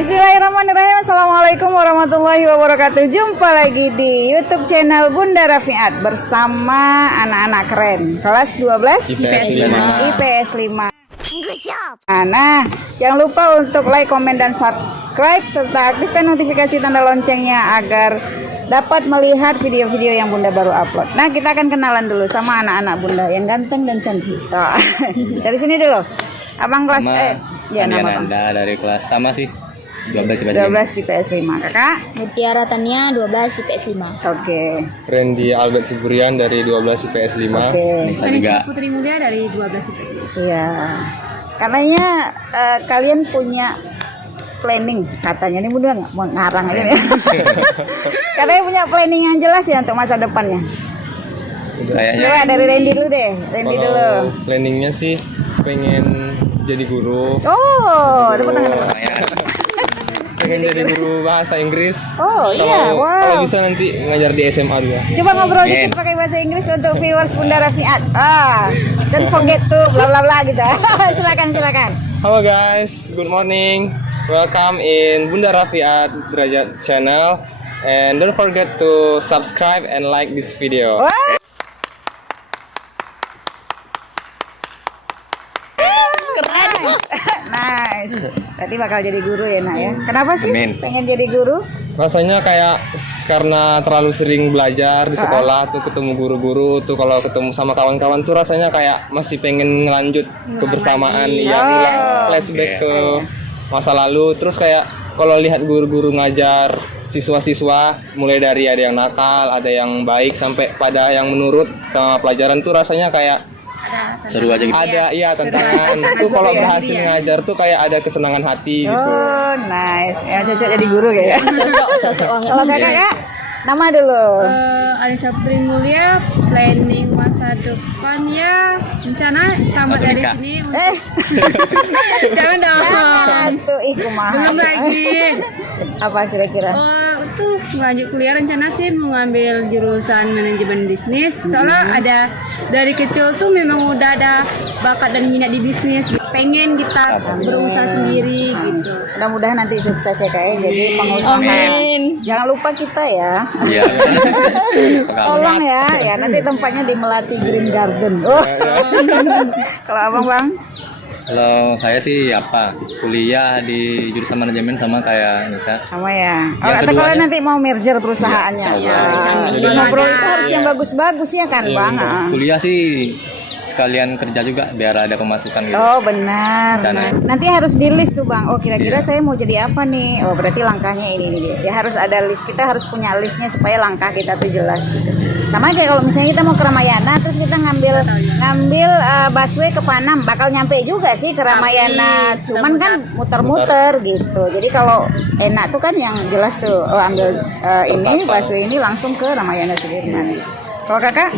Bismillahirrahmanirrahim. Assalamualaikum warahmatullahi wabarakatuh. Jumpa lagi di YouTube channel Bunda Rafiat bersama anak-anak keren kelas 12 IPS 5. Nah, jangan lupa untuk like, komen, dan subscribe serta aktifkan notifikasi tanda loncengnya agar dapat melihat video-video yang Bunda baru upload. Nah, kita akan kenalan dulu sama anak-anak Bunda yang ganteng dan cantik. Dari sini dulu. Abang kelas ya, nama Anda dari kelas sama sih. 12 IPS 5. Kakak Mutiara Tania 12 IPS 5. Oke. Randy Albert Siburian dari 12 IPS 5. Oke. Nisa juga. Putri Mulia dari 12 IPS 5. Iya. Katanya kalian punya planning, katanya ini Bunda nggak mau ngarang aja ya. Katanya punya planning yang jelas ya untuk masa depannya. Kayaknya Coba dari Randy dulu deh. Randy dulu. Planningnya sih pengen jadi guru. Oh, tepuk tangan. Pengen jadi guru bahasa Inggris. Oh iya, wow. Kalau bisa nanti ngajar di SMA juga. Coba ngobrol dikit pakai bahasa Inggris untuk viewers Bunda Rafiat. Don't forget to bla bla bla gitu. Silakan. Halo guys, good morning. Welcome in Bunda Rafiat Derajat channel. And don't forget to subscribe and like this video. Wah. Nice. Berarti bakal jadi guru ya, Nak ya. Kenapa sih pengen jadi guru? Rasanya kayak karena terlalu sering belajar di sekolah tuh ketemu guru-guru tuh, kalau ketemu sama kawan-kawan tuh rasanya kayak masih pengen ngelanjut kebersamaan yang flashback ke masa lalu. Terus kayak kalau lihat guru-guru ngajar siswa-siswa mulai dari ada yang nakal, ada yang baik sampai pada yang menurut sama pelajaran tuh rasanya kayak seru aja gitu. Ada iya tantangan. Tuh kalau berhasil ngajar tuh kayak ada kesenangan hati gitu. Oh, nice. Ya cocok jadi guru kayak. Cocok banget. Kalau kakak, nama dulu. Alisa Putri Mulia, planning masa depan ya rencana tamat dari sini untuk jangan dong. Tuh, kumaha. Belum lagi. Apa kira-kira? Tuh lanjut kuliah rencana sih mau ngambil jurusan manajemen bisnis. Soalnya ada dari kecil tuh memang udah ada bakat dan minat di bisnis. Pengen kita berusaha sendiri gitu. Mudah-mudahan nanti sukses ya Kak ya, jadi pengusaha. Amin. Jangan lupa kita ya. Iya. Tolong ya nanti tempatnya di Melati Green Garden. Oh. Kalau abang Bang? Kalau saya sih kuliah di jurusan manajemen sama kayak Nisa. Sama ya. Yang Atau kalau nanti mau merger perusahaannya. Jadi ngobrol itu harus yang bagus-bagus ya kan Bang? Kuliah sih sekalian kerja juga biar ada pemasukan gitu. Oh benar. Nanti harus di list tuh Bang. Oh kira-kira Iya. saya mau jadi apa nih? Oh berarti langkahnya ini. Ya harus ada list. Kita harus punya listnya supaya langkah kita tuh jelas gitu. Sama kayak kalau misalnya kita mau ke Ramayana terus kita ngambil busway ke Panam, bakal nyampe juga sih ke Ramayana. Cuman kan muter-muter gitu. Jadi kalau enak tuh kan yang jelas tuh ambil ini busway ini langsung ke Ramayana Sudirman. Kalau kakak?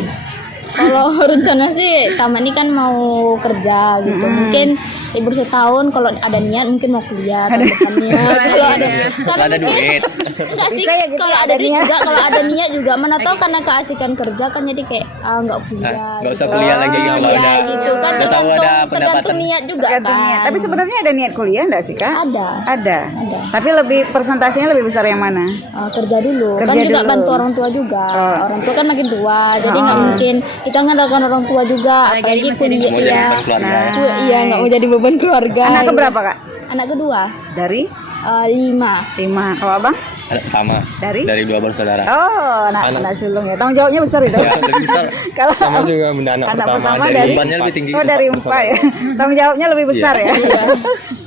Kalau rencana sih tamat ini kan mau kerja gitu. Mungkin libur setahun, kalau ada niat mungkin mau kuliah tahun depannya. Kalau ada duit. Enggak sih, Bisa ya gitu, kalau ada duit juga, kalau ada niat juga. Mana tahu karena keasikan kerja kan jadi kayak enggak kuliah. Nggak usah kuliah lagi kalau udah gitu kan. udah tahu ada pendapatan. Tergantung niat juga Tergantung kan. niat. Tapi sebenarnya ada niat kuliah enggak sih Kak? Ada. Tapi lebih persentasenya lebih besar yang mana? Kerja dulu. Kerja kan juga dulu. bantu orang tua juga. Orang tua kan makin tua, jadi nggak mungkin kita ngandalkan orang tua juga. Apalagi kuliah. Mau jadi beban keluarga. Iya, nggak mau jadi beban keluarga. Anak keberapa Kak? Anak kedua. Dari 5. 5. Kalau Abang? Sama. Dari 2 bersaudara. Oh, anak sulung ya. Tanggung jawabnya besar itu. Ya, lebih besar. Kalau Sama juga benda anak pertama dari bebannya lebih tinggi. Oh, dari 4 ya. Tanggung jawabnya lebih besar ya.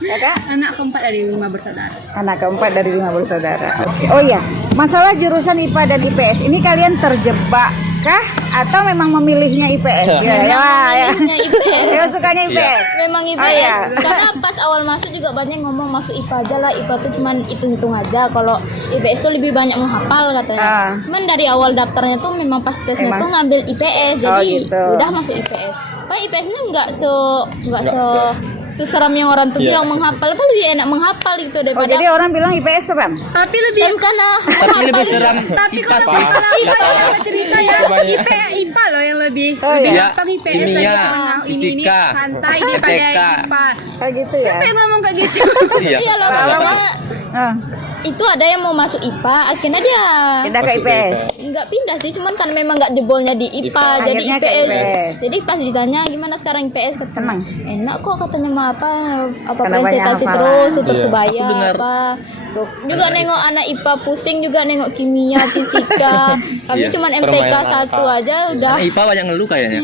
Kakak? Anak keempat dari 5 bersaudara. Anak keempat dari 5 bersaudara. Oke. Oh iya, masalah jurusan IPA dan IPS ini kalian terjebak kah atau memang memilihnya IPS? Ya. IPS. Ya sukanya IPS. Memang IPS. Oh, iya. Karena pas awal masuk juga banyak ngomong masuk IPA aja lah. IPA tuh cuman hitung-hitung aja. Kalau IPS tuh lebih banyak menghafal katanya. Cuman dari awal daftarnya tuh memang pas tesnya tuh ngambil IPS. Jadi gitu. udah masuk IPS. Pak IPS ini nggak seseram yang orang tuh Iya. bilang menghafal, apa lebih enak menghafal itu Oh, daripada jadi orang bilang IPS seram. Tapi lebih karena Tapi lebih seram tapi IPA kalau sih. masalah IPA yang cerita ya Banyak. IPA loh yang lebih Oh, lebih iya. gampang IPS Kimia, aja. Ini fisika, santai daripada FTK. IPA. Kayak gitu ya. Saya ngomong kayak gitu. Iya. iya loh Kalau- makanya Ah, itu ada yang mau masuk IPA akhirnya dia pindah ke Masuk ke IPS. nggak pindah sih, cuman kan memang nggak jebolnya di IPA jadi Akhirnya ke IPS. IPS. Jadi pas ditanya gimana sekarang IPS kata Senang. enak kok katanya mah apa Karena banyak presentasi hafalan. terus tutur Iya. sebaya Aku dengar apa tuh juga nengok anak IPA pusing juga nengok kimia fisika kami Iya. cuman MTK Permainan 1 apa. aja udah Karena IPA banyak ngeluh kayaknya.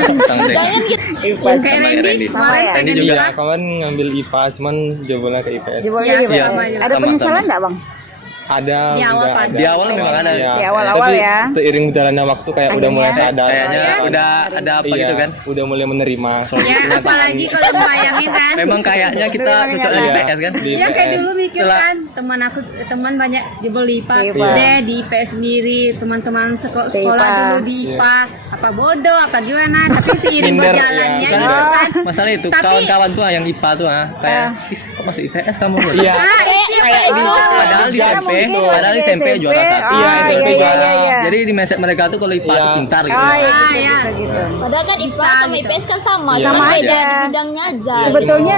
Tentang TK. jangan gitu IPA. Kayak Sama Randy Randy. kemarin Sama ya? pengen Randy juga. Iya, kawan ngambil IPA cuman jebolnya ke IPS. Jebolnya Iya, di IPS. iya, Ada sama-sama. penyesalan nggak bang? Ada Di awal juga pasti. Di awal memang ada. Iya. Di awal-awal Tapi ya. seiring berjalannya waktu kayak udah mulai Akhirnya. sadar. Kayaknya Iya. udah ada apa Iya, gitu kan. udah mulai menerima Ya apalagi kalau bayangin kan. Memang kayaknya kita Memang cocok di iya. IPS kan. Di Ya kayak IPS. dulu mikir Setelah- kan teman banyak jebol di IPA, IPA. deh di IPS sendiri teman-teman sekolah Di IPA. dulu di IPA apa bodoh apa gimana tapi seiring Minder, berjalannya iya. gitu kan. Masalah itu Tapi- kawan-kawan tuh yang IPA tuh kayak is kok masuk IPS kamu loh. Iya. kayak itu Padahal di Karena SMP, mungkin padahal di waktu SMP juara satu. Iya, Ah, SMP iya, juara. iya, iya. Jadi di mindset mereka tuh kalau IPA tuh Iya. pintar gitu. Oh iya, Ah, gitu, iya. gitu, gitu. padahal kan IPA Bisa sama gitu. IPS kan sama Iya. sama Sama beda aja. di bidangnya aja Sebetulnya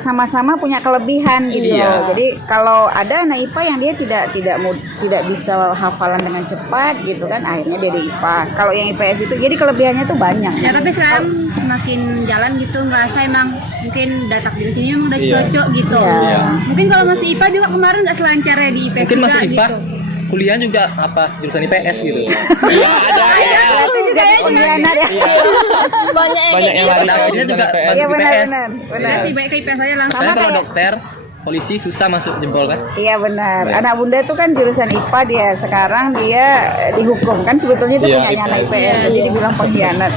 sama-sama punya kelebihan gitu Iya. loh. Jadi kalau ada anak IPA yang dia tidak bisa hafalan dengan cepat gitu kan, akhirnya dia di IPA. Kalau yang IPS itu jadi kelebihannya tuh banyak. Ya tapi sekarang semakin jalan gitu ngerasa emang mungkin data di sini emang udah Iya. cocok gitu. Iya. Mungkin kalau masih IPA juga kemarin nggak selancar ya di IPS Mungkin juga masuk IPA, gitu. kuliah juga apa jurusan IPS gitu. Iya, ada. Itu juga Jadi ya juga. pengkhianat ya. banyak yang Banyak kayak yang lari Pada akhirnya ke juga IPS. masuk Iya benar IPS. benar benar. Lebih baik ke IPS aja langsung. Saya kalau kayak- dokter, polisi susah masuk jempol kan. Iya benar. Baik. Anak bunda itu kan jurusan IPA dia, sekarang dia dihukum kan sebetulnya itu Iya, punya anak IPS. IPS, jadi dibilang pengkhianat.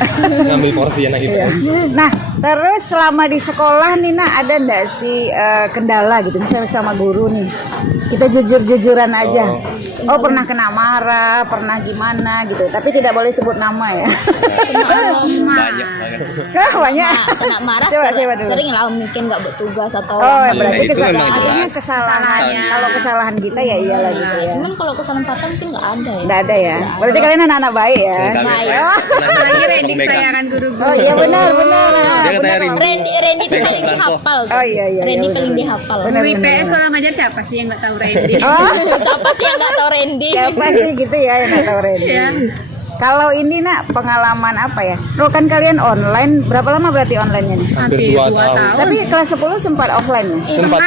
Ngambil porsi anak Iya. IPS. Nah, terus selama di sekolah nih Nak, ada ndak sih kendala gitu misalnya sama guru nih? Kita jujur-jujuran aja. Oh, pernah kena marah, pernah gimana gitu. Tapi tidak boleh sebut nama ya. Banyak banget. Hah, banyak. kena marah Coba siapa dulu? sering lah mungkin nggak bertugas atau Oh, Iya, berarti itu kesalahan. memang Artinya jelas. kesalahan. Kesalahannya. Kalau kesalahan kita ya iyalah gitu ya. cuman kalau kesalahan fatal mungkin nggak ada ya Nggak ada ya. Berarti kalian anak-anak baik ya. Kami Baik. Lagi Randy kesayangan guru-guru. Oh iya benar benar. Dia katanya Benar, Rindu. Randy itu paling Blanco. dihafal tuh. Oh iya iya. Randy iya, paling benar. dihafal Benar, Guru benar, IPS benar. kalau ngajar siapa sih yang nggak tahu Randy? Oh, siapa sih yang nggak tahu Randy siapa sih gitu ya yang nggak tahu Randy. Iya. Kalau ini Nak, pengalaman apa ya? Lo kan kalian online, berapa lama berarti online-nya nih? Hampir Hampir 2 2 tahun. tahun. Tapi kelas 10 sempat offline ya? Sempat.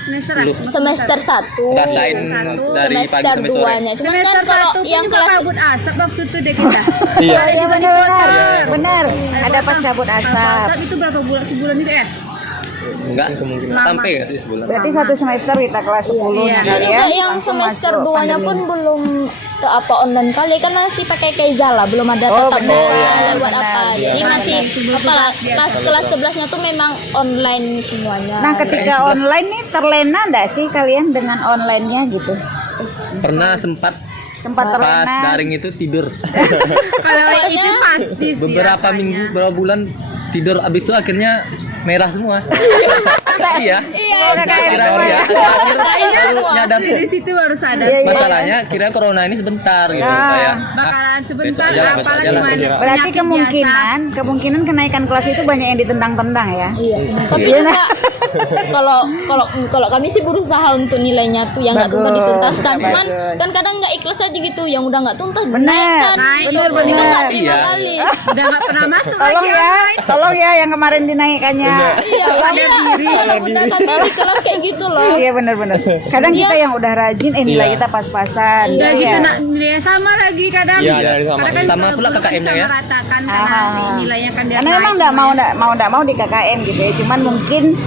Semester semester 1 Rasain dari pagi semester sampai sore. 2-nya cuman kan Semester kalau 1 yang juga kelas kabut asap waktu itu deh kita. Iya. Iya benar benar. Benar. Ada pas kabut Kabut asap. asap itu berapa bulan sebulan juga ya? Enggak, Kemungkinan. sampai nggak sih sebulan. Berarti satu semester kita kelas 10 Iya. nya juga kalian yang langsung semester masuk 2-nya pandemi. pun belum ke apa online kali kan masih pakai Keizala belum ada Oh, tatap benar. muka Iya, lewat benar. apa jadi Iya, masih apa kelas 11-nya tuh memang online semuanya Nah, ketika online nih terlena enggak sih kalian dengan online-nya gitu? Pernah sempat Sempat pas terlena. daring itu tidur. Kalau itu pasti sih Beberapa rasanya. minggu, beberapa bulan tidur abis itu akhirnya merah semua. Iya. Kira ya. Akhir baru nyadar. Di situ baru sadar. Iya, iya. Masalahnya kira corona ini sebentar gitu. Ah. Kayak Bakalan besok sebentar aja lah, besok apalagi aja lah. mana Berarti Berarti penyakit kemungkinan kenaikan kelas itu banyak yang ditendang-tendang ya. iya tapi Iya, juga kalau kami sih berusaha untuk nilainya tuh yang nggak tuntas Bagus, dituntaskan cuman bagus. kan kadang nggak ikhlas aja gitu yang udah nggak tuntas Benar, dinaikkan naik, Iya, benar, ini kan nggak benar. terima Iya. kali udah nggak pernah masuk Tolong lagi ya, online. tolong ya yang kemarin dinaikkannya. iya kalau bunda kami di kelas kayak gitu loh Iya benar-benar. Kadang kita yang udah rajin, nilai Iya. kita pas-pasan. Udah Iya. gitu nak nilainya sama lagi kadang. Iya, ada sama. Kadang kan Sama kalau pula belum KKM-nya bisa ya. meratakan Ah. karena nilainya kan biar Karena memang nggak mau di KKM gitu ya. Cuman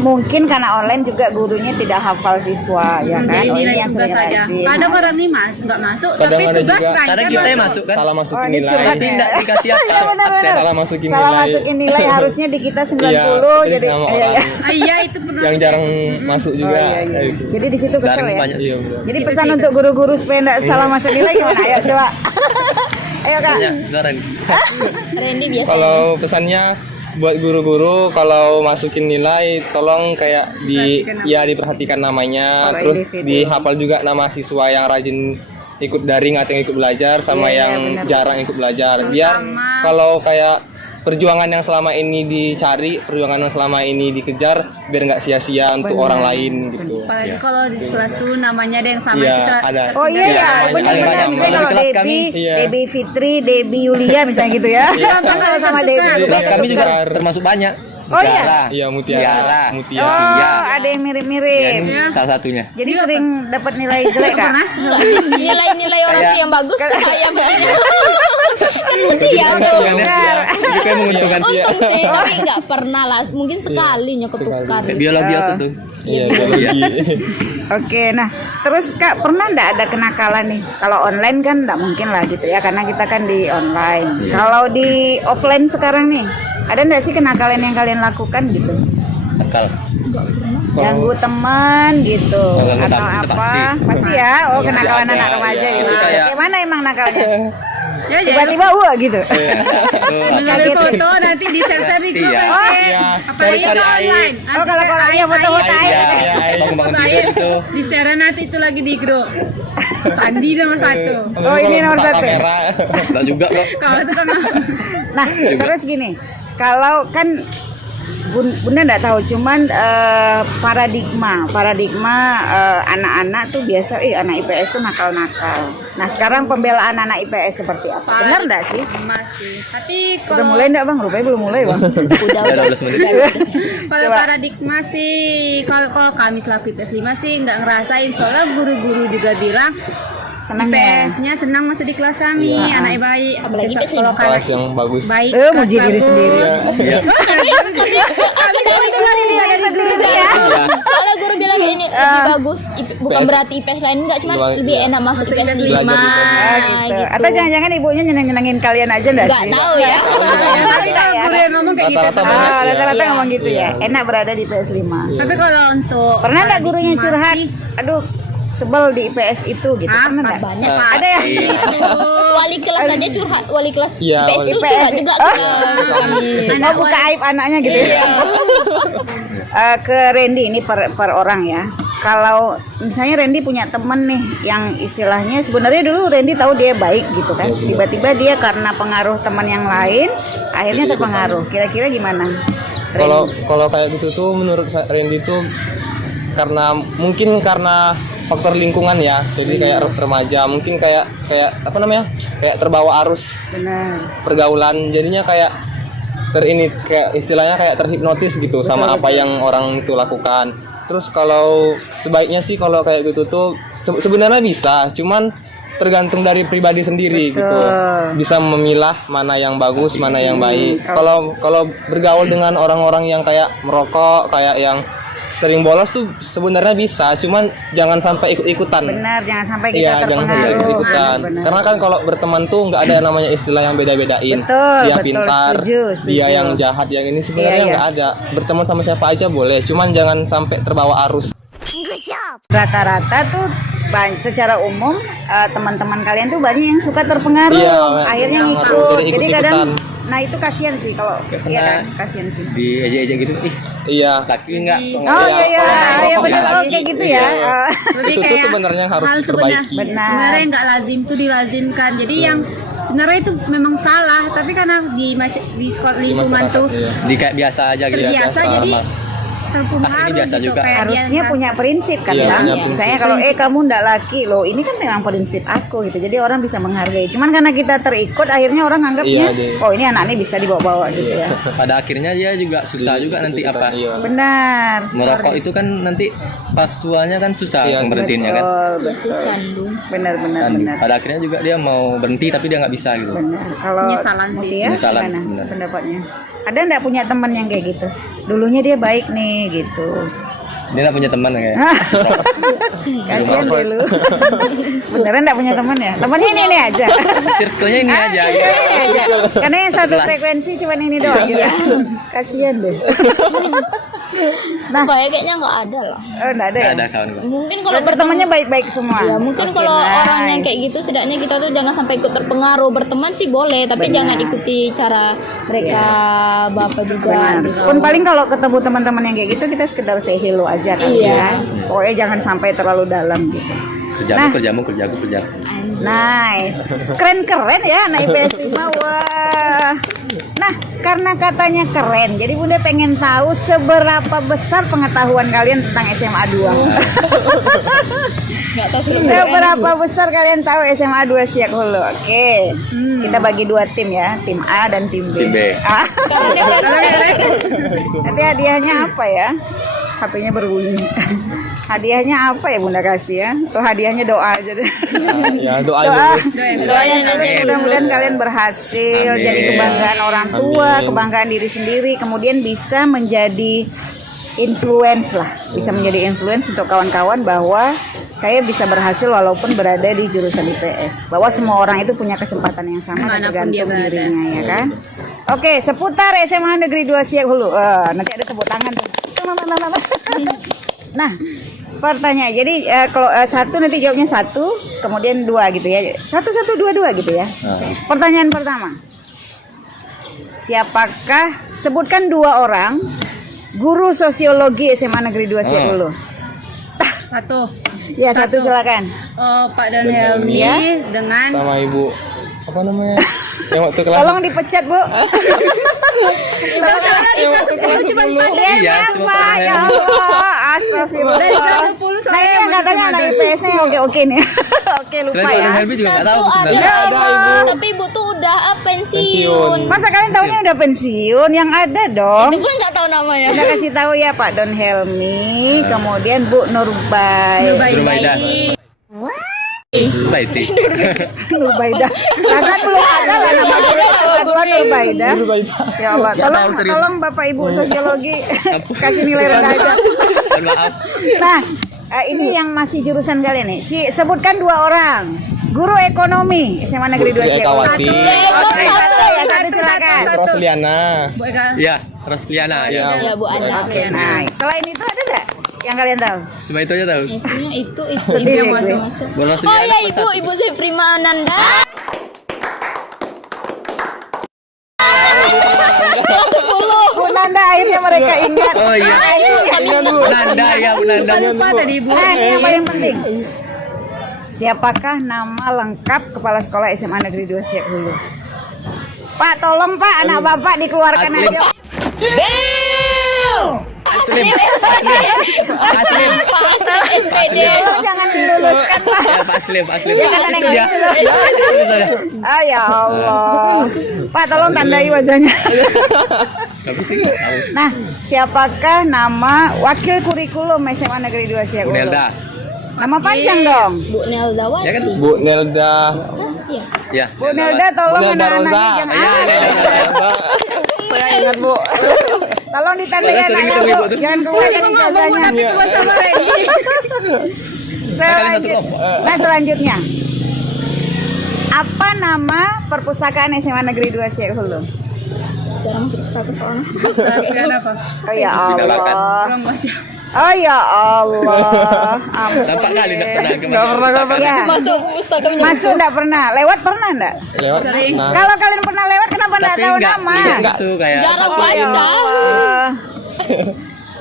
mungkin karena online juga gurunya tidak hafal siswa ya kan. Jadi Oh, ini nilai yang tugas sering aja. rajin. Kadang orang nih nggak masuk, Kadang tapi ada tugas juga. lancar Kadang kita yang masuk kan. Salah masukin Oh, ini nilai. curhat Tapi ya. enggak dikasih Iya absen. benar-benar. Salah masukin Salah nilai. masukin nilai harusnya di kita 90 Iya, jadi sama iya, orang iya. Ah, iya itu pernah. yang jarang masuk Oh, juga. iya, iya. Kayak gitu. Jadi di situ kesel Daring ya. banyak sih. Iya, benar. Jadi pesan untuk guru-guru supaya enggak salah masuk nilai gimana? Ayo coba. Ayo Kak. Ya, Garen. Randy biasanya Kalau pesannya buat guru-guru kalau masukin nilai tolong kayak diperhatikan namanya, terus dihafal juga nama siswa yang rajin ikut daring atau yang ikut belajar sama yang jarang ikut belajar. Biar kalau kayak perjuangan yang selama ini dicari, perjuangan yang selama ini dikejar, biar nggak sia-sia untuk orang lain gitu. Apalagi kalau di kelas tuh namanya ada yang sama Iya, kita. ada. Oh iya ya, benar-benar. Misalnya kalau Di kelas Debbie, kami, Debbie Fitri, Debbie Yulia misalnya gitu ya. Kan kalau sama Debbie Di kelas kami juga Tukar. termasuk banyak. Oh, iya? Iya, Mutiara. Mutiara. Oh, Iya. ada yang Ya, mirip-mirip. ini salah satunya. Jadi sering dapat nilai jelek Kak? Enggak sih, nilai-nilai orang Kayak- tuh yang bagus ke saya pastinya. Kan Mutia tuh. Benar. Itu kayak menguntungkan. Untung sih, tapi nggak pernah lah. Mungkin sekali ketukar. Kayak biologi aku tuh. Iya, biologi. Oke, nah terus Kak pernah nggak ada kenakalan nih? Kalau online kan nggak mungkin lah gitu ya, karena kita kan di online. Kalau di offline sekarang nih, ada nggak sih kenakalan yang kalian lakukan gitu? Akal. Ganggu teman gitu, ganggu atau teman, apa? pasti. Pasti ya. Oh, Pasti kenakalan ada, anak remaja ya. gitu. Itu kayak- Gimana emang nakalnya? Ya, jadi Tiba-tiba wah gitu. mengambil foto nanti di share di grup Iya. aja. Iya, Apalagi cari-cari kalau air. online. Oh, kalau iya foto-foto air. Iya, iya. Bangun-bangun Foto tidur air itu. di share nanti itu lagi di grup. Tandi nomor 1. Oh, ini nomor Buka 1. kamera. Enggak juga kok. Kalau itu kan Nah, terus gini, kalau kan Bunda nggak tahu, cuman paradigma anak-anak tuh biasa, anak IPS tuh nakal-nakal. Nah, sekarang pembelaan anak IPS seperti apa? Benar nggak sih? masih. Tapi Udah kalau mulai nggak Bang? Rupanya belum mulai Bang. Udah 12 menit. Kalau Coba. paradigma sih, kalau kami selaku IPS 5 sih nggak ngerasain, soalnya guru-guru juga bilang Senang ya? IPS-nya senang masih di kelas kami, anaknya baik. Apalagi IPS kalau Kelas yang bagus. baik, Muji kelas diri bagus. sendiri. Iya. Kami dari dulu dari Sendiri ya. Soalnya guru bilang ini lebih bagus, bukan IPS. berarti IPS lain enggak, cuman Cuma, lebih iya. enak masuk IPS 5 Belajar di Ah, gitu. Atau jangan-jangan ibunya nyeneng-nyenengin kalian aja nggak Enggak sih? tahu ya. Tapi kalau guru yang ngomong kayak gitu. Rata-rata tapi- banyak. Rata-rata Iya. ngomong gitu ya. Enak berada di IPS 5. Tapi kalau untuk Pernah nggak gurunya paradigma curhat? sih, Aduh, sebel di IPS itu gitu. Pernah nggak? Banyak. Ada ya? Wali kelas aja curhat, wali kelas Iya, IPS wali itu kelas. curhat juga Oh. ke kami. Mau buka aib anaknya gitu ya? Iya. Ke Randy ini per orang ya. Kalau misalnya Randy punya temen nih yang istilahnya sebenarnya dulu Randy tahu dia baik gitu kan, tiba-tiba dia karena pengaruh teman yang lain akhirnya terpengaruh. Kira-kira gimana? Kalau kayak gitu tuh menurut Randy tuh mungkin karena faktor lingkungan ya. Jadi kayak remaja mungkin kayak apa namanya? Kayak terbawa arus Benar. pergaulan, jadinya kayak kayak istilahnya kayak terhipnotis gitu sama apa yang orang itu lakukan. Terus kalau sebaiknya sih kalau kayak gitu tuh sebenarnya bisa, cuman tergantung dari pribadi sendiri gitu. Bisa memilah mana yang bagus, mana yang baik. Kalau bergaul dengan orang-orang yang kayak merokok, kayak yang sering bolos tuh sebenarnya bisa, cuman jangan sampai ikut-ikutan. Benar, jangan sampai kita Iya, jangan sampai terpengaruh. ikut-ikutan. Benar. Karena kan kalau berteman tuh nggak ada namanya istilah yang beda-bedain. Betul, Dia betul, pintar, setuju. dia yang jahat, yang ini sebenarnya Iya, iya. nggak ada. Berteman sama siapa aja boleh, cuman jangan sampai terbawa arus. Rata-rata tuh secara umum teman-teman kalian tuh banyak yang suka terpengaruh, Iya, akhirnya yang ngikut. ngaruh, jadi Jadi ikut-ikutan. kadang, nah itu kasihan sih kalau iya kan, kasihan sih. Di ejek-ejek gitu. Ih, Iya. laki enggak? Oh iya iya, iya benar. Iya. Oke gitu ya. Oh. lebih Itu tuh kayak sebenarnya yang harus hal diperbaiki. Benar. sebenarnya nggak lazim tuh dilazimkan. Jadi yang sebenarnya itu memang salah, tapi karena di sekolah lingkungan masyarakat, tuh iya. Di kayak biasa aja gitu. terbiasa, jadi terpengaruh ini biasa gitu juga. kayak Harusnya dia punya prinsip kan Iya, Bang. punya prinsip. Misalnya kalau kamu ndak laki loh, ini kan memang prinsip aku gitu. Jadi orang bisa menghargai. Cuman karena kita terikut akhirnya orang anggapnya, Iya, deh. oh ini anak ini bisa dibawa-bawa gitu ya. Pada akhirnya dia juga susah juga nanti apa? Iya. Benar. Merokok itu kan nanti pas tuanya kan susah Iya, berhentinya kan. Betul. Candu. Benar benar Dan benar. pada akhirnya juga dia mau berhenti tapi dia nggak bisa gitu. Benar. Kalau Penyesalan sih. Mutia, Penyesalan gimana sebenarnya. pendapatnya? Ada ndak punya teman yang kayak gitu? Dulunya dia baik nih gitu. Dia nggak punya teman kayak. Kasian deh lu. Beneran ndak punya teman ya? Temannya ini aja. Circle-nya ini aja gitu. Ini aja. Karena yang satu frekuensi cuman ini doang gitu. Kasian deh. Nah, Supaya kayaknya nggak ada lah. oh, enggak ada ya? Nggak ada kawan. Mungkin kalau Bertemannya baik-baik semua. Ya, mungkin Oke, kalau orang yang nice. kayak gitu setidaknya kita tuh jangan sampai ikut terpengaruh. Berteman sih boleh, tapi Benar. jangan ikuti cara mereka bapak juga. Benar. gitu. Pun paling kalau ketemu teman-teman yang kayak gitu kita sekedar say hello aja kan Iya. ya. Pokoknya jangan sampai terlalu dalam gitu. Kerjamu, kerjaku. Nice. Keren-keren ya anak IPS 5. Wah. Nah, karena katanya keren, jadi Bunda pengen tahu seberapa besar pengetahuan kalian tentang SMA 2. Nggak tahu Seberapa besar kalian tahu SMA 2 Siak Hulu? Oke. Kita bagi 2 tim ya, tim A dan tim B. Tim B. Ah. Nanti hadiahnya apa ya? HP-nya berbunyi. Hadiahnya apa ya Bunda kasih ya? Tuh hadiahnya doa aja deh. Ya doa Doa. dulu. Doain aja Amin. mudah-mudahan kalian berhasil Amin. jadi kebanggaan orang tua, Amin. kebanggaan diri sendiri, kemudian bisa menjadi influence lah, bisa menjadi influence untuk kawan-kawan bahwa saya bisa berhasil walaupun berada di jurusan IPS. Bahwa semua orang itu punya kesempatan yang sama Dimanapun dia tergantung berada. dirinya ya kan. Oke, seputar SMA Negeri 2 Siak Hulu. Nanti ada tepuk tangan tuh. Nah, pertanyaan. Jadi kalau satu nanti jawabnya satu, kemudian dua gitu ya. Satu dua gitu ya. Pertanyaan pertama. Siapakah sebutkan 2 orang guru sosiologi SMA Negeri 2 Siak Hulu? Satu. Ya, satu silakan. Pak Dan Helmi Ya. dengan Sama ibu apa namanya? Yang waktu kelas. Tolong dipecat, Bu. Iya, cuma Pak, ya Allah. Astagfirullah. dari kelas 10 Nah, ini yang katanya anak IPS-nya yang oke-oke nih. Oke, lupa Selain ya. Pak Helmi juga nggak tahu Satu sebenarnya. ada, tapi ibu tuh udah pensiun. Masa kalian tahunya udah pensiun? Yang ada dong. Itu pun nggak tahu namanya. Kita kasih tahu ya Pak Don Helmi, kemudian Bu Nurbai. Nurbaida. Baiti. Nurbaida. Masa belum ada lah nama kedua Nurbaida. Ya Allah, Nggak tolong tahu, serius. tolong Bapak Ibu sosiologi kasih nilai rendah aja. Mohon maaf. Nah, ini yang masih jurusan kalian nih. Sebutkan 2 orang. Guru ekonomi SMA Negeri 2 Siak. Ekawati. Oke, satu silakan. Rosliana. Bu Eka. Iya, Rosliana ya. Ya Bu Ana. Oke, nah, selain itu ada nggak yang kalian tahu? Cuma itu aja tahu. Ibunya itu Sendiri yang gue. masuk. Bu Oh Rosliana ya apa ibu Seprima Ananda. Bu Nanda akhirnya mereka ingat. Oh iya. Nanda ya, Bu Nanda. Lupa tadi Bu. Nah, ini yang paling penting. Siapakah nama lengkap Kepala Sekolah SMA Negeri 2 Siak Hulu? Pak, tolong Pak, anak Bapak dikeluarkan Aslim. aja. Aslim. Aslim. SPD. Tolong jangan diluluskan Pak. Ya, Pak Aslim. Iya, kan, Itu dia. Itu dia. Ah ya Allah. Pak, tolong tandai wajahnya. Tapi sih nggak tahu. Nah, siapakah nama Wakil Kurikulum SMA Negeri 2 Siak Bu Hulu? Nelda. Nama panjang dong. Bu Nelda Ya kan? Bu Nelda. Iya. Ya. Bu Nelda, tolong Bu Nelda anak-anaknya Rosa. jangan. Ya, Nelda. Saya ingat Bu. Tolong ditandai Soalnya sering anaknya ketemu Bu. Ibu tuh. Jangan keluarkan ijazahnya. Sama Regi. Selanjut. Nah, selanjutnya. Apa nama perpustakaan SMA Negeri 2 Siak Hulu? Jarang masuk status soalnya. Kenapa? Oh ya Dinamakan. Allah. Kurang baca. Oh ya Allah. Nampak kali enggak pernah ke Ya. Masuk pustaka Masuk enggak pernah? Lewat pernah enggak? Lewat. Sering. Nah, Kalau kalian pernah lewat kenapa enggak Tapi tahu enggak nama? gitu kayak jarang Oh ya baca. Allah.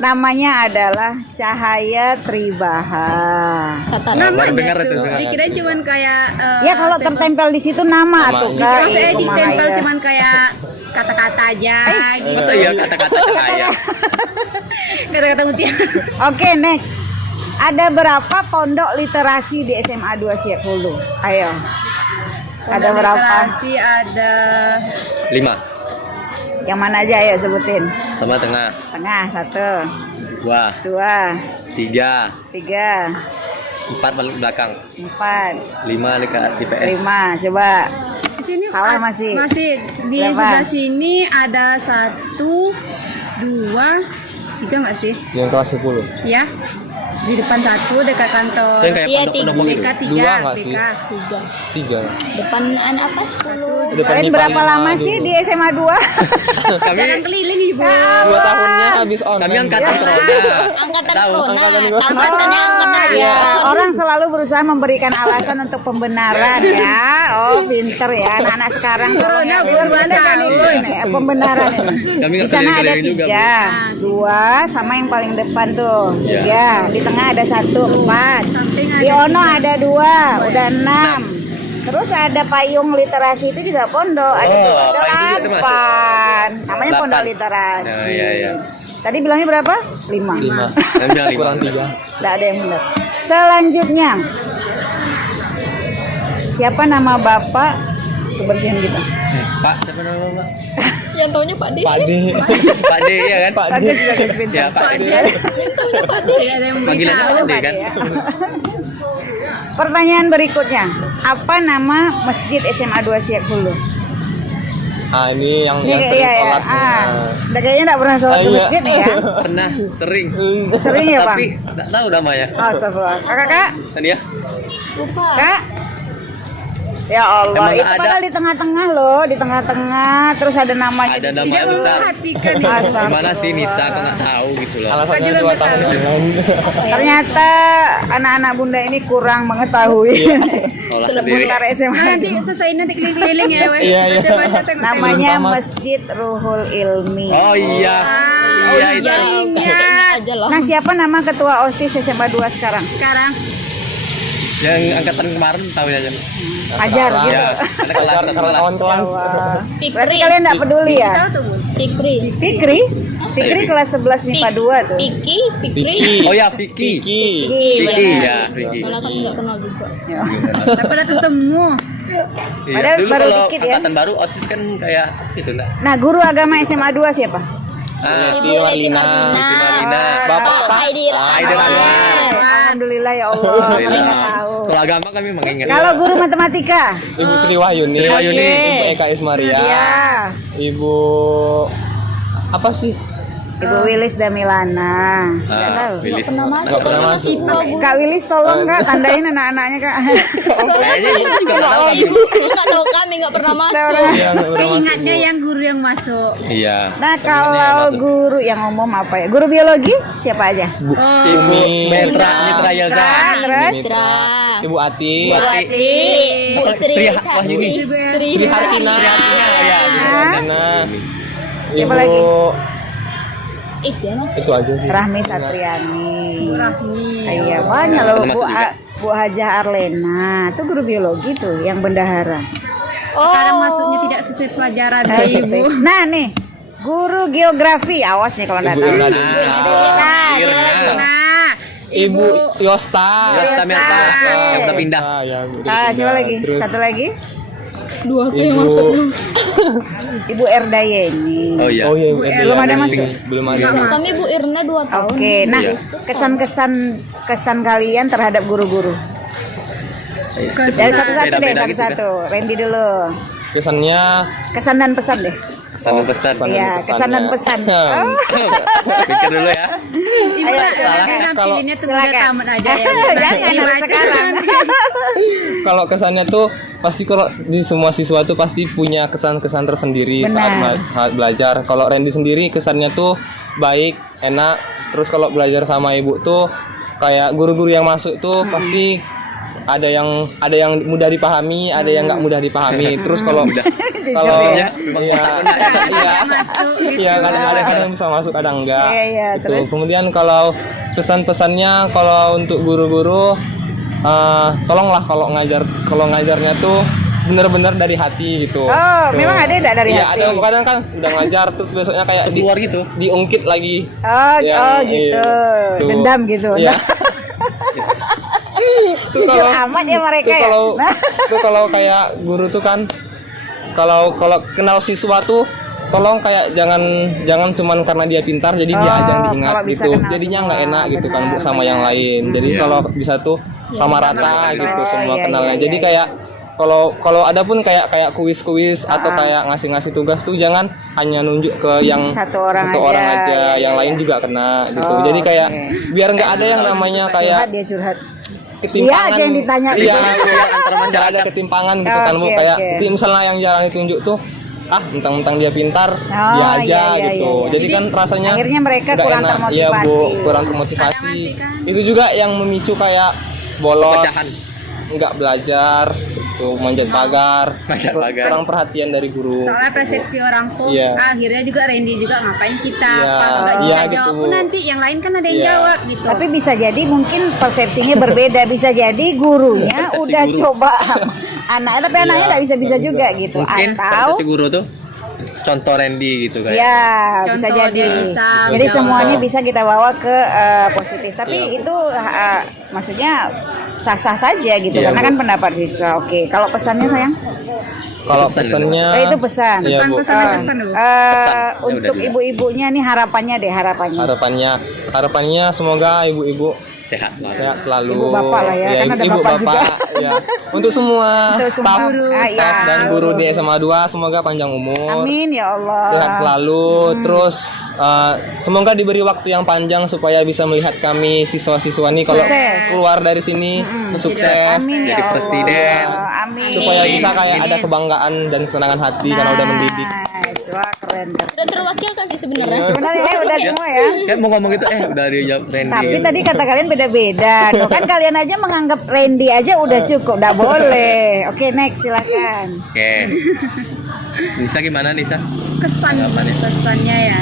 Namanya adalah Cahaya Tribaha. Kata baru dengar itu. Dikira cuman kayak Ya kalau tertempel di situ nama tuh Kak. saya Ih, ditempel Cahaya. cuman kayak kata-kata aja gitu. Masa iya kata-kata cahaya? Kata-kata mutiara. Oke, next. Ada berapa pondok literasi di SMA 2 Siak Hulu? Ayo. Ada berapa? Literasi ada 5. Yang mana aja ayo sebutin. Sama tengah. Tengah 1, 2, 2, 3, 3, 4 paling belakang. 4, 5 dekat IPS. 5. Coba. di sini Salah masih. Masih di Berapa? sebelah sini ada 1, 2, 3 nggak sih? yang kelas 10. Ya. Di depan 1 dekat kantor. Itu yang kayak Iya, pondok-pondok tiga. gitu. BK 3, Dua nggak sih? BK 3. 3. Depan anak apa 10. Kalian berapa lama sih di SMA 2? Kami Keliling ibu. 2 tahunnya habis online. kami angkatan roda. Angkatan Tahu, Kona. angkatan gua. Angkatannya angkatan Ya, Kona. orang selalu berusaha memberikan alasan untuk pembenaran ya. Oh, pinter ya anak-anak sekarang. Corona belum ada kan pembenaran ini. Kami Di nggak sana ada keliling-keliling juga, 3, 2 sama yang paling depan tuh. Iya. 3, di tengah ada 1, 4. Samping Di Ono ada 2, udah 6. Terus ada payung literasi itu juga pondok, ada Oh, 2, ada payung itu juga termasuk. 8. Namanya pondok 8. literasi. Oh, iya. Tadi bilangnya berapa? 5. 5. Kami bilang 5. Kurang 3. Tidak ada yang benar. Selanjutnya, siapa nama bapak kebersihan kita? Pak, siapa nama Pak? Yang taunya Pak D. Padi. Pak D ya kan? Pak Gus sudah Gus Ya, Pak D. Yang taunya Pak D. Ada yang Panggilannya Pak D kan? Pertanyaan berikutnya, apa nama masjid SMA 2 Siak Hulu? Ini yang Ini sering iya ya. sholat. Udah kayaknya enggak pernah sholat di Iya. masjid ya. Pernah, sering. Sering ya, Bang? Tapi nggak tahu namanya. Astagfirullah. Kakak, Tadi ya? Lupa. Kak. Ya Allah, Emang itu nggak ada? padahal di tengah-tengah loh, di tengah-tengah terus ada namanya. Ada di nama sini. besar. Perhatikan nih. Astagfirullah. Gimana sih Nisa? Aku nggak tahu gitu loh. Alasannya 2 tahun online. Ternyata anak-anak bunda ini kurang mengetahui. Sekolah sendiri. Seputar SMA. Nanti selesai nanti keliling-keliling ya wes. Iya, iya. Baca-baca tengok. Namanya Masjid Ruhul Ilmi. Oh iya. Iya itu. Ingat aja lah. Nah, siapa nama ketua OSIS SMA 2 sekarang? Sekarang Yang angkatan kemarin tahu ya. Ajar gitu. Ya, ada kelas Karena kawan-kawan. Wah. Berarti Fikri. kalian enggak peduli ya? tahu tuh Bu. Fikri. Fikri? Fikri kelas 11 MIPA 2 tuh. Fikri. Fikri. Oh ya, Vicky. Vicky ya, Vicky. Salah satu nggak kenal juga. Tak pernah ketemu. Iya, Padahal dulu baru kalau dikit ya. angkatan baru OSIS kan kayak gitu lah. Nah, guru agama SMA 2 siapa? Ibu Ibu Marlina. Marlina. Bapak Haidir. Haidir Anwar. Alhamdulillah ya Allah. Alhamdulillah. Tahu. Kalau agama kami mengingat. Kalau guru matematika? Ibu Sri Wahyuni. Sri Wahyuni. Ibu Eka Ismaria. Ya. Ibu apa sih? Ibu Wilis Damilana. Enggak tahu. Wilis. Nggak pernah masuk. Kak Wilis tolong Kak tandain anak-anaknya Kak. Kayaknya ibu juga nggak tahu Ibu kami. nggak tahu kami nggak pernah masuk. Iya, nggak pernah masuk, Ingatnya Bu. yang guru yang masuk. Iya. Nah, kalau guru yang umum apa ya? Guru biologi siapa aja? Ibu Mitra Yelza. Terus Mitra. Ibu Ati. Ati. Bu Sri. Sri Wahyuni. Sri. Sri Hartina. Ya. Karena Siapa Ibu lagi? Itu ya mas. itu aja sih. Rahmi Satriani. Rahmi. Iya, banyak loh Termasuk juga. Bu Hajah Arlena. Itu guru biologi tuh yang bendahara. Sekarang masuknya tidak sesuai pelajaran ya Ibu. Nah, nih. Guru geografi. Awas nih kalau enggak Ibu tahu. Irna. Nah, Akhirnya. Nah, Ibu Yosta. Yosta Mirta. Yang kita pindah. Ya, Bu, Ah, siapa pindah. lagi? Terus Satu lagi. Dua tuh yang Ibu. masuk. Ibu Erda Yeni. Oh iya. Oh iya, Belum ada masuk. Belum ada. Kami Bu Irna 2 tahun. Oke, nah Iya. kesan kalian terhadap guru-guru. Dari satu-satu deh, Beda-beda gitu satu-satu. Randy dulu. Kesannya Kesan dan pesan deh. Pesan dan pesan. Iya, kesan dan pesan. Oh. Pikir dulu ya. Ibu Ayo, nak silakan. silakan Kalau- pilihnya tunggu dia Silakan. tamat aja ya. Jangan dari sekarang. kalau kesannya tuh pasti kalau di semua siswa tuh pasti punya kesan-kesan tersendiri Benar. saat belajar. Kalau Randy sendiri kesannya tuh baik, enak. Terus kalau belajar sama ibu tuh kayak guru-guru yang masuk tuh pasti ada yang mudah dipahami, ada yang nggak mudah dipahami. Terus kalau kalau ya. Memang iya iya Masuk gitu. iya kadang-kadang bisa masuk kadang enggak. Iya, iya, Gitu. terus? Kemudian kalau pesan-pesannya kalau untuk guru-guru tolonglah kalau ngajarnya tuh benar-benar dari hati gitu. Oh, memang ada enggak dari Iya, hati? ada kadang kan udah ngajar terus besoknya kayak Keluar gitu. diungkit lagi. Oh, Ya, oh gitu. iya. Tuh. Dendam gitu. Iya. Tuh Jujur kalau amat ya mereka tuh ya. kalau Nah. tuh kalau kayak guru tuh kan kalau kenal siswa tuh tolong kayak jangan cuman karena dia pintar jadi dia Oh, aja yang diingat kalau bisa gitu. kenal Jadinya semua. nggak enak gitu kan Bu Benar, sama yang lain. Jadi Iya. kalau bisa tuh sama rata gitu Oh, semua iya, kenalnya. iya, Jadi iya. kayak kalau ada pun kayak kuis-kuis atau kayak ngasih tugas tuh jangan hanya nunjuk ke yang Satu orang aja, iya, yang iya. lain juga kena gitu. Oh, Jadi kayak oke. biar nggak ada yang namanya kayak Curhat dia curhat. ketimpangan. Dia aja yang ditanya. Iya, antara masih ada ketimpangan gitu kan Bu, Oke, kayak oke. itu misalnya yang jarang ditunjuk tuh mentang-mentang dia pintar, dia aja iya, iya, gitu. iya. Jadi kan rasanya akhirnya mereka nggak kurang enak. Iya Bu, termotivasi. kurang termotivasi. Kadang kan. Itu juga yang memicu kayak bolos, Pecahan. nggak belajar, itu manjat pagar, Manjat pagar. kurang perhatian dari guru. Soalnya persepsi orang tuh Iya. akhirnya juga Randy juga ngapain kita Iya, kalau nggak iya bisa gitu, jawab Bu. pun nanti yang lain kan ada yang Iya. jawab gitu. Tapi bisa jadi mungkin persepsinya berbeda, bisa jadi gurunya Persepsi udah guru. coba anaknya, tapi anaknya nggak bisa juga gitu. Mungkin Atau si guru tuh contoh Randy gitu kayak. ya bisa Contoh jadi. dia bisa Jadi menjawab. semuanya bisa kita bawa ke positif. Tapi Iya, Bu. itu maksudnya sah-sah saja gitu, Iya, karena Bu. kan pendapat siswa. Oke, kalau pesannya sayang? Kalau Pesan dulu. pesannya, Itu pesan. Iya Bu. Pesan dulu. Ya Untuk udah. ibu-ibunya nih harapannya deh harapannya. Harapannya semoga ibu-ibu Sehat selalu. sehat selalu. Ibu bapak lah ya, kan ada ibu bapak juga. ya. Untuk semua Untuk semua staf, guru. staf Iya. dan guru di SMA 2 semoga panjang umur. Amin ya Allah. Sehat selalu. Terus semoga diberi waktu yang panjang supaya bisa melihat kami siswa-siswa nih kalau Sukses. keluar dari sini sukses. Amin ya Jadi Allah. presiden. Amin. Supaya bisa kayak ada kebanggaan dan kesenangan hati karena udah mendidik. Nice. Wah keren. Udah terwakilkan sih sebenarnya. Sebenarnya udah semua ya. Kayak mau ngomong gitu udah dijawab Randy. Tapi gitu. tadi kata kalian beda-beda. Tuh kan kalian aja menganggap Randy aja udah cukup, udah boleh. Oke, next silakan. Oke. Nisa gimana Nisa? Kesan Tanggapannya. kesannya ya.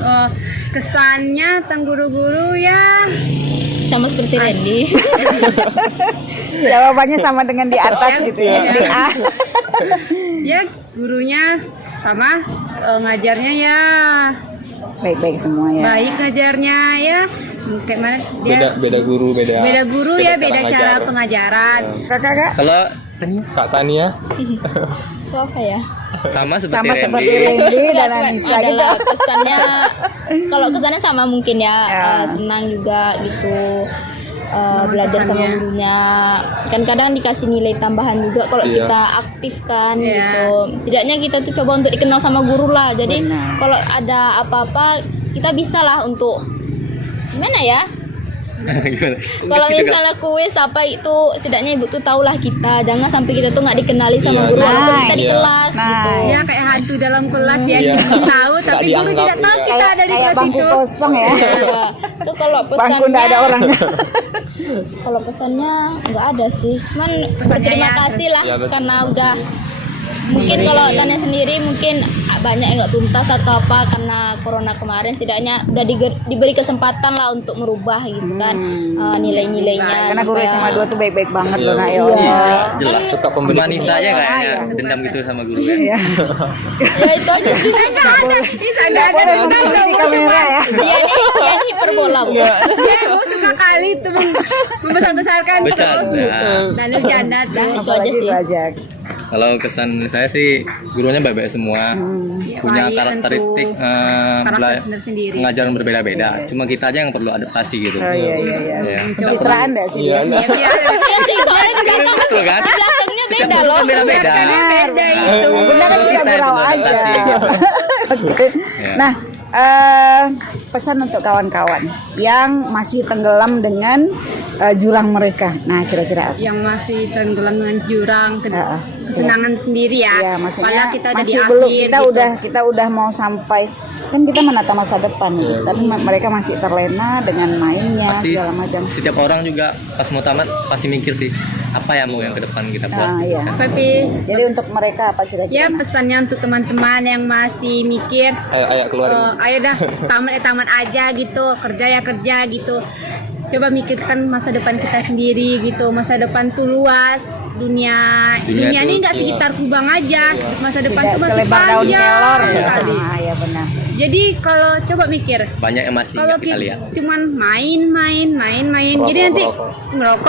Oh, kesannya tentang guru-guru ya Sama seperti Randy. Jawabannya sama dengan di atas gitu ya. Di A. ya gurunya sama ngajarnya ya Baik-baik semua ya. baik ngajarnya ya kayak mana dia Beda guru, beda guru ya beda cara ngajar. pengajaran. Kakak Kalau Kak Tania, Itu apa ya? sama seperti sama Randy. seperti Randy dan Enggak, Anissa gitu. adalah kesannya. Kalau kesannya sama mungkin ya, Ya. senang juga gitu. Belajar sama kesannya. gurunya kan kadang dikasih nilai tambahan juga kalau Iya. kita aktif kan Iya. gitu, tidaknya kita tuh coba untuk dikenal sama guru lah, jadi Benar. kalau ada apa-apa kita bisa lah untuk gimana ya, Gimana? kalau Gitu, Kak. misalnya kuis apa itu setidaknya ibu tuh tahulah kita, jangan sampai kita tuh nggak dikenali sama Iya. guru walaupun kita di Nice. kelas Nice. gitu. Ya kayak hantu dalam kelas ya Iya. kita tahu tapi guru dianggap, tidak tahu iya. kita Kayak ada di kayak kelas bangku itu. kosong ya. Iya. Itu kalau Bangku pesannya nggak ada orangnya. kalau pesannya nggak ada sih, cuman Pesannya berterima ya, kasih lah ya, betul. karena udah mungkin kalau Tania sendiri mungkin banyak yang nggak tuntas atau apa karena corona kemarin, setidaknya udah diberi kesempatan lah untuk merubah gitu kan nilai-nilainya. Karena guru supaya- SMA 2 tuh baik-baik banget Iya, loh Nak ya. Iya. Allah. Jelas suka pemberi Cuma Nisa aja kayaknya Iya. dendam gitu sama guru ya. Iya. Ya itu aja sih. Bisa Nggak boleh muncul di kamera ya. Dia ini hiperbola bu. Dia mau suka kali itu membesar-besarkan tuh. Bercanda. Lalu janda tuh. Itu aja Apalagi sih. itu aja. Kalau kesan saya sih gurunya baik-baik semua, punya Baik, karakteristik tentu. Karakter sendiri. pengajaran berbeda-beda. Cuma kita aja yang perlu adaptasi gitu. Oh iya iya iya. Iya. Pencitraan enggak sih Iya, dia? Iya, iya. Iya sih soalnya di belakang Betul kan? di belakangnya Setiap beda guru loh. kan beda-beda. Beda itu. Bunda kan tidak Kita yang gurau perlu aja. adaptasi, gitu. Oke. Ya. Nah, pesan untuk kawan-kawan yang masih tenggelam dengan jurang mereka. Nah, kira-kira apa? Yang masih tenggelam dengan jurang kesenangan sendiri ya. Iya, maksudnya Padahal kita udah di masih belum akhir kita gitu. kita udah mau sampai, kan kita menata masa depan gitu. Tapi mereka masih terlena dengan mainnya Pasti segala macam. setiap orang juga pas mau tamat pasti mikir sih apa ya mau yang ke depan kita buat. Nah, iya. Tapi Jadi untuk mereka apa kira-kira? ya pesannya untuk teman-teman yang masih mikir ayo keluar. ayo dah tamat aja gitu, kerja ya kerja gitu. Coba mikirkan masa depan kita sendiri gitu. Masa depan tuh luas. Dunia Dunia ini tuh, nggak sekitar Kubang aja. Masa depan Tidak tuh masih selebar daun kelor. panjang sekali. Ah, ya benar. Jadi kalau coba mikir, Banyak yang masih kalau nggak kita kita lihat. cuman main, jadi nanti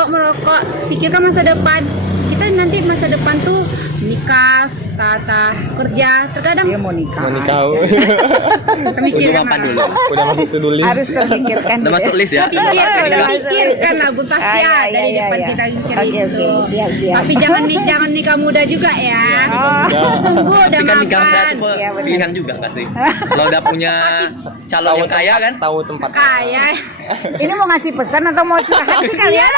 merokok, pikirkan masa depan. Kita nanti masa depan tuh nikah, tata kerja, terkadang Dia mau nikah. Mau nikah. mikir Udah mapan dulu. Udah masuk to do list. Harus terpikirkan. Udah masuk list ya. pikirkan lah Bu, pasti Ah, ada di iya, depan iya. kita mikir Oke, itu. oke. Siap. Tapi jangan nikah muda juga ya. Oh, Tunggu udah Tapi kan nikah muda mapan. itu Iya, benar. pilihan juga nggak sih? Kalau udah punya calon yang kaya kan? Tahu tempat. Kaya. ini mau ngasih pesan atau mau curhat sih kalian?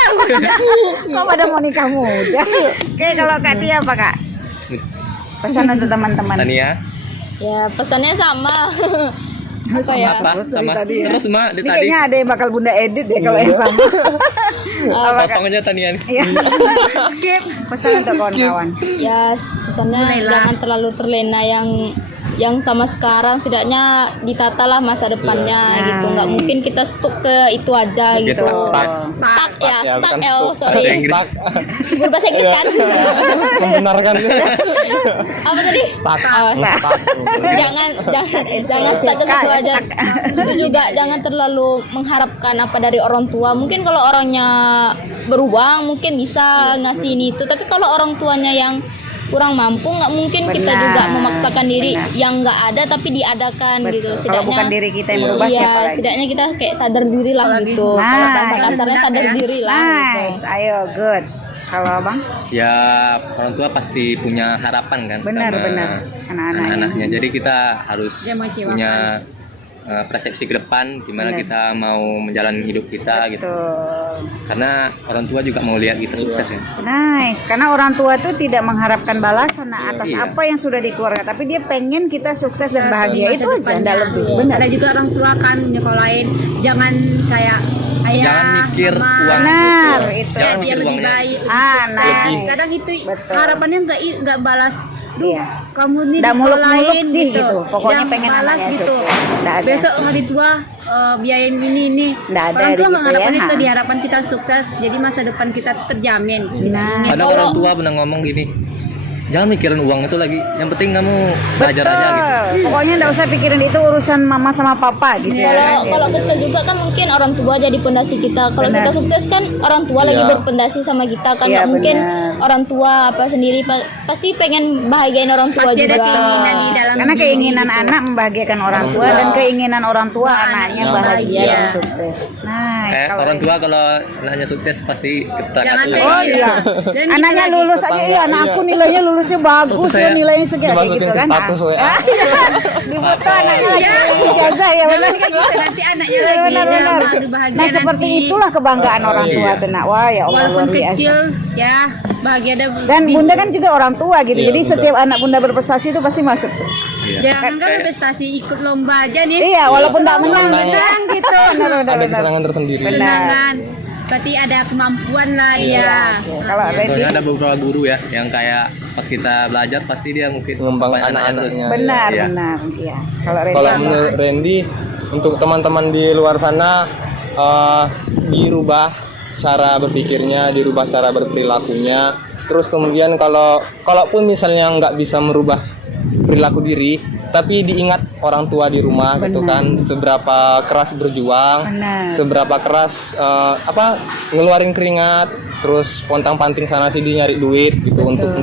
Kok pada mau nikah muda? Oke, kalau Kak Tia apa Kak? Pesan untuk teman-teman. Tania, Ya pesannya sama. Apa ya? apa sama tadi ya. terus Ma, Ini tadi kayaknya ada yang bakal Bunda edit ya kalau yang sama. Apa Kak? potong aja Tania nih. Iya. Skip. Pesan untuk kawan-kawan. Ya pesannya Mulailah. jangan terlalu terlena yang sama sekarang, tidaknya ditata lah masa depannya gitu. Nggak mungkin kita stuck ke itu aja Oke, gitu. stuck. Stuck ya, Ya, stuck bukan L, stuck. sorry. Bahasa Inggris. Berbahasa Inggris kan? Membenarkan. Apa tadi? Stuck. Oh, Stuck. jangan stuck ke situ aja. Itu juga jangan terlalu mengharapkan apa dari orang tua. Mungkin kalau orangnya beruang mungkin bisa ngasih ini itu, tapi kalau orang tuanya yang kurang mampu, nggak mungkin kita Benar, juga memaksakan diri benar. yang nggak ada tapi diadakan gitu. Betul. Kalau bukan diri kita yang merubah, iya, siapa lagi? setidaknya kita kayak sadar diri lah gitu. Kalau Nice. bahasa kasarnya sadar diri lah gitu. Nice, ayo good. Kalau Abang? Ya orang tua pasti punya harapan kan Benar, sama benar. Anak-anaknya. anak-anaknya. Jadi kita harus Dia mengecewakan. punya persepsi ke depan gimana Benar. kita mau menjalani hidup kita gitu. Betul. Karena orang tua juga mau lihat kita sukses ya. Nice, karena orang tua tuh tidak mengharapkan balasan atas Iya. apa yang sudah dikeluarkan, tapi dia pengen kita sukses dan bahagia, itu aja, Depannya. enggak lebih. Benar. Ada juga orang tua kan nyekolahin, jangan kayak ayah, Jangan mikir mama, uang. Benar, Betul. itu. Jangan biar mikir lebih uangnya. baik. Ah, nice. Kadang itu Betul. harapannya nggak balas. Duh, Iya. kamu nih Nggak muluk-muluk disekolahin sih gitu. Pokoknya Jangan pengen balas anaknya gitu. sukses. Nggak ada. Besok hari tua biayain ini. Nggak ada Orang tua gitu nggak harapkan ya, itu, ha. diharapkan kita sukses. Jadi masa depan kita terjamin. Nah, Ada orang tua pernah ngomong gini, jangan mikirin uang itu lagi, yang penting kamu belajar aja gitu. Pokoknya enggak usah pikirin itu urusan mama sama papa gitu ya. Kalau kecil juga kan mungkin orang tua jadi pondasi kita. Kalau Benar. kita sukses kan orang tua lagi Iya. berpondasi sama kita kan. Iya, Nggak mungkin benar. orang tua apa sendiri pasti pengen bahagiain orang tua Pasti ada juga. keinginan di dalam Karena diri keinginan gitu. anak membahagiakan orang tua dan keinginan orang tua anaknya bahagia bahagia. dan sukses. Nah, Kayak kalau orang tua kalau anaknya sukses pasti kita Jangan ngatur. kayak Oh gitu. iya. Dan Anaknya gitu lulus lagi. aja, iya anak aku nilainya lulusnya bagus Suatu ya, saya nilainya sekian kayak dimasukin gitu ke kan. status WA. Di foto anaknya lagi Iya. ijazah ya benar. Jangan kayak gitu, nanti anaknya lagi Benar-benar. dalam madu bahagia Nah, seperti nanti. itulah kebanggaan orang tua Iya. tenak. Wah, ya Allah Walaupun luar biasa. kecil ya bahagia ada. Dan Bunda kan juga orang tua gitu. Iya, Jadi Bunda. setiap anak Bunda berprestasi itu pasti masuk tuh. Iya. Jangan kan prestasi ikut lomba aja nih. Iya, walaupun enggak menang, menang. menang gitu. Benar. Ada kesenangan tersendiri. Benar. Kesenangan. Berarti ada kemampuan lah dia. Oke, kalau Randy, Contohnya ada beberapa guru ya yang kayak pas kita belajar pasti dia mungkin Mengembangkan banyak anaknya terus. anak-anaknya. benar, Iya. benar. Iya. Kalau Randy Kalau apa? menurut Randy, untuk teman-teman di luar sana dirubah cara berpikirnya, dirubah cara berperilakunya. Terus kemudian kalaupun misalnya nggak bisa merubah perilaku diri, tapi diingat orang tua di rumah gitu kan, seberapa keras berjuang, Benar. seberapa keras ngeluarin keringat, terus pontang-panting sana sini nyari duit gitu untuk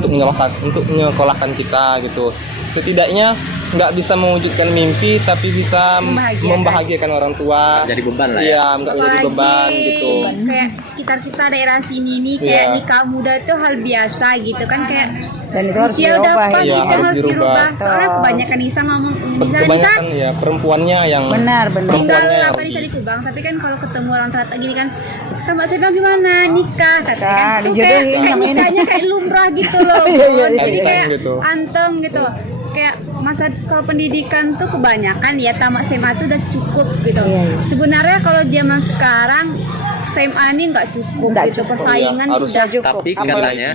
menyekolahkan kita gitu. Setidaknya nggak bisa mewujudkan mimpi tapi bisa membahagiakan orang tua. Jadi beban lah ya. Iya, nggak menjadi Apalagi beban gitu. kayak sekitar kita daerah sini nih kayak Iya. nikah muda itu hal biasa gitu kan, kayak Dan itu harus usia udah dirubah apa ya. Iya, gitu harus harus dirubah. dirubah. Soalnya Betul. kebanyakan Nisa ngomong Nisa Kebanyakan ya perempuannya yang Benar, benar. tinggal perempuannya yang apa Nisa di Kubang, tapi kan kalau ketemu orang tua gini kan, sama siapa gimana nikah katanya Ah, kan, tuh dijodohin kayak sama ini. nikahnya kayak lumrah gitu loh. Iya, iya, iya. Jadi kayak Gitu. anteng gitu. Kayak masa kalau pendidikan tuh kebanyakan ya tamat SMA tuh udah cukup gitu. Iya, iya. Sebenarnya kalau zaman sekarang SMA ini nggak cukup Nggak gitu, cukup. persaingan Iya, harus sudah cukup. Tapi katanya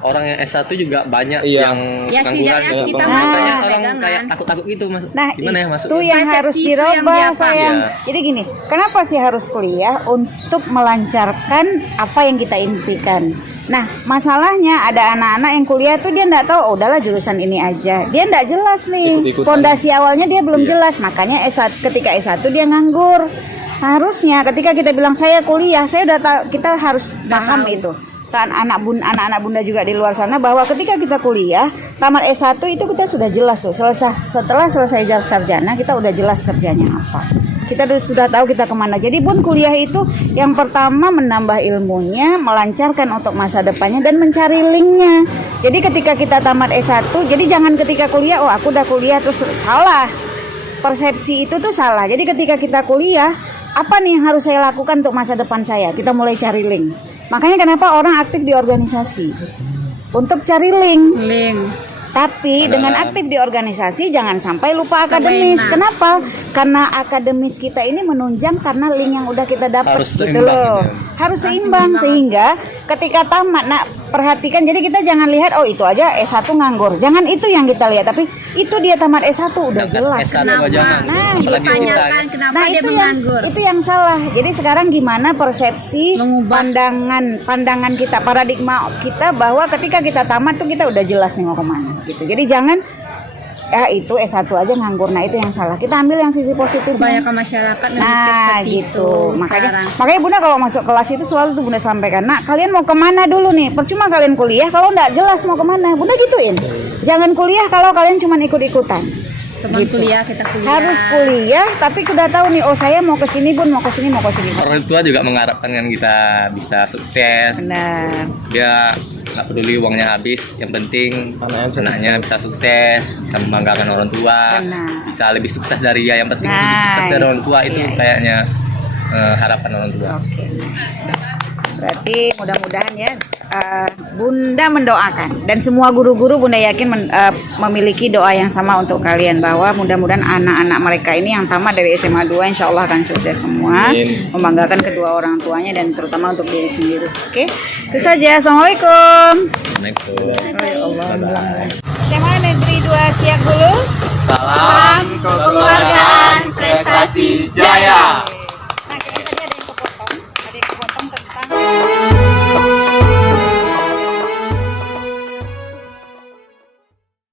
orang yang S1 juga banyak Iya. yang Ya, pengangguran. setidaknya kita mah Katanya ada orang pegangan. kayak takut-takut gitu mas. Nah, Gimana ya masuk? itu yang Persepsi harus itu yang dirubah dia sayang. Iya. Jadi gini, kenapa sih harus kuliah? Untuk melancarkan apa yang kita impikan. Nah, masalahnya ada anak-anak yang kuliah tuh dia nggak tahu, oh, udahlah jurusan ini aja. Dia nggak jelas nih. Ikut-ikutan. Pondasi awalnya dia belum Iya. jelas. Makanya ketika S1 dia nganggur. Seharusnya ketika kita bilang saya kuliah, saya udah tahu, kita harus paham tahu. itu. dan anak-anak bunda juga di luar sana, bahwa ketika kita kuliah tamat S1 itu kita sudah jelas tuh, setelah selesai sarjana kita udah jelas kerjanya apa, kita sudah tahu kita kemana. Jadi bun, kuliah itu yang pertama menambah ilmunya, melancarkan untuk masa depannya, dan mencari linknya. Jadi ketika kita tamat S1, jadi jangan ketika kuliah, oh aku udah kuliah terus salah. Persepsi itu tuh salah. Jadi ketika kita kuliah, apa nih yang harus saya lakukan untuk masa depan saya? Kita mulai cari link. Makanya kenapa orang aktif di organisasi? Untuk cari link. Tapi dengan aktif di organisasi jangan sampai lupa akademis. Kenapa? Karena akademis kita ini menunjang karena link yang udah kita dapat gitu loh. Harus seimbang sehingga ketika tamat, nah perhatikan, jadi kita jangan lihat oh itu aja S1 nganggur. Jangan itu yang kita lihat, tapi itu dia tamat S1 udah jelas. Nah, Ditanyakan kenapa dia menganggur. Itu yang salah. Jadi sekarang gimana persepsi, pandangan kita, paradigma kita bahwa ketika kita tamat tuh kita udah jelas nih mau kemana gitu. Jadi jangan itu S1 aja nganggur. Nah itu yang salah. Kita ambil yang sisi positif. Kebanyakan masyarakat gitu. Makanya Bunda kalau masuk kelas itu selalu tuh Bunda sampaikan, nah kalian mau kemana dulu nih? Percuma kalian kuliah kalau nggak jelas mau kemana. Bunda gituin. Jangan kuliah kalau kalian cuma ikut-ikutan. Kuliah, kita kuliah. Harus kuliah, tapi udah tahu nih, oh saya mau ke sini Bun, mau ke sini. Orang tua juga mengharapkan kan kita bisa sukses. Benar. Dia nggak peduli uangnya habis, yang penting anaknya bisa sukses, bisa membanggakan orang tua, bisa lebih sukses dari dia, yang penting lebih sukses dari orang tua. Itu kayaknya harapan orang tua. Oke. Berarti mudah-mudahan ya Bunda mendoakan, dan semua guru-guru Bunda yakin memiliki doa yang sama untuk kalian, bahwa mudah-mudahan anak-anak mereka ini yang tamat dari SMA 2 insya Allah akan sukses semua, membanggakan kedua orang tuanya dan terutama untuk diri sendiri. Oke, itu saja. Assalamualaikum. SMA Negeri 2 Siak Hulu. Salam Kekeluargaan Prestasi Jaya. Nah, kayaknya tadi ada yang kepotong tentang